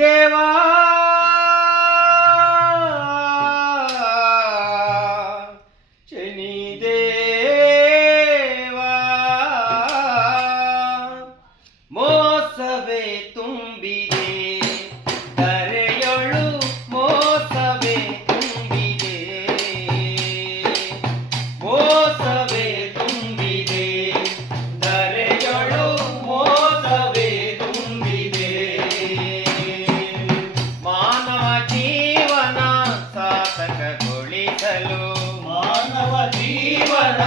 ದೇವಾ ಶನಿದೇವಾ ಮೋಸವೇ ತುಂಬಿದೆ ಧರೆಯೊಳು ಮೋಸವೇ ತುಂಬಿದೆ ಮೋಸವೇ ತುಂಬಿದೆ ಧರೆಯೊಳು ಮೋಸವೇ ತುಂಬಿದೆ ಮಾನವ ಜೀವನ ಸಾರ್ಥಕಗೊಳಿಸಲು ಮಾನವ ಜೀವನ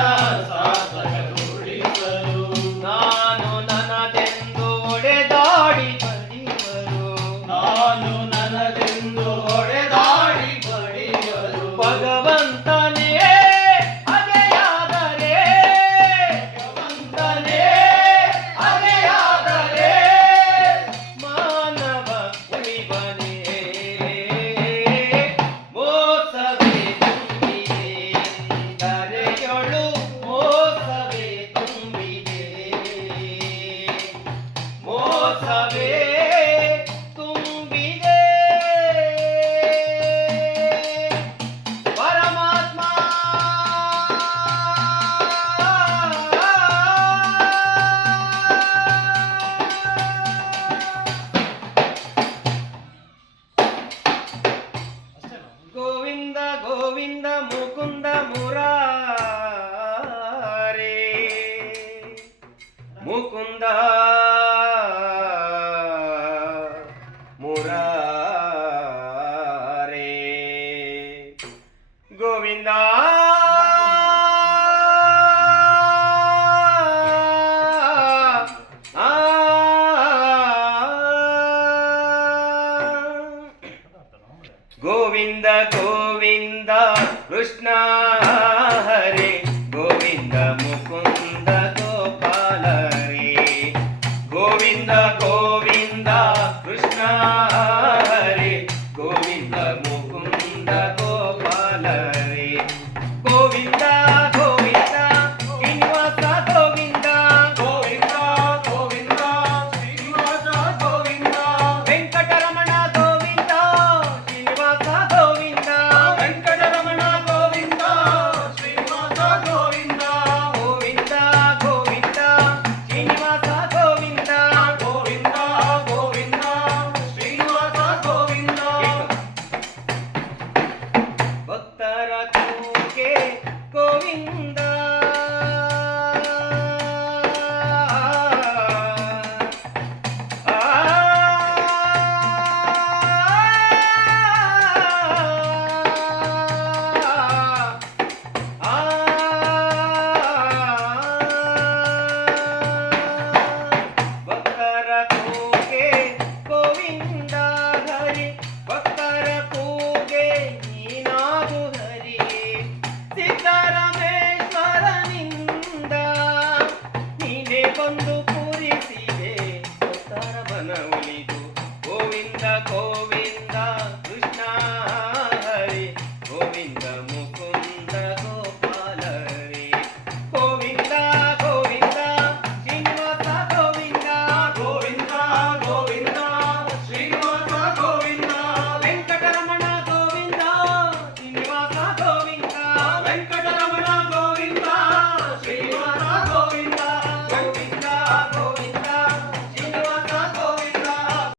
ಸಾರ್ಥಕಗೊಳಿಸಲು ನಾನು ನನ್ನದೆಂದು ಒಡೆದಾಡಿ ಬಡಿವರು ನಾನು ನನ್ನದೆಂದು ಹೊಡೆದಾಡಿ ಬಡಿಯಲು ಭಗವಂತನೇ ಅಗೆಯಾದರೆ ಭಗವಂತನೇ ಅಗೆಯಾದರೆ ಮಾನವ ಉಳಿವನೇ ಮೋಸವೇ ತುಂಬಿದೆ ಧರೆಯೊಳು ಮೋಸವೇ ತುಂಬಿದೆ ಮೋಸವೇ ತುಂಬಿದೆ ಪರಮಾತ್ಮ ಗೋವಿಂದ ಗೋವಿಂದ ಮುಕುಂದ ಮುರಾರೇ ಮುಕುಂದ ಮುರಾರೇ ಗೋವಿಂದ ಗೋವಿಂದ ಗೋವಿಂದ ಕೃಷ್ಣ ಹರೇ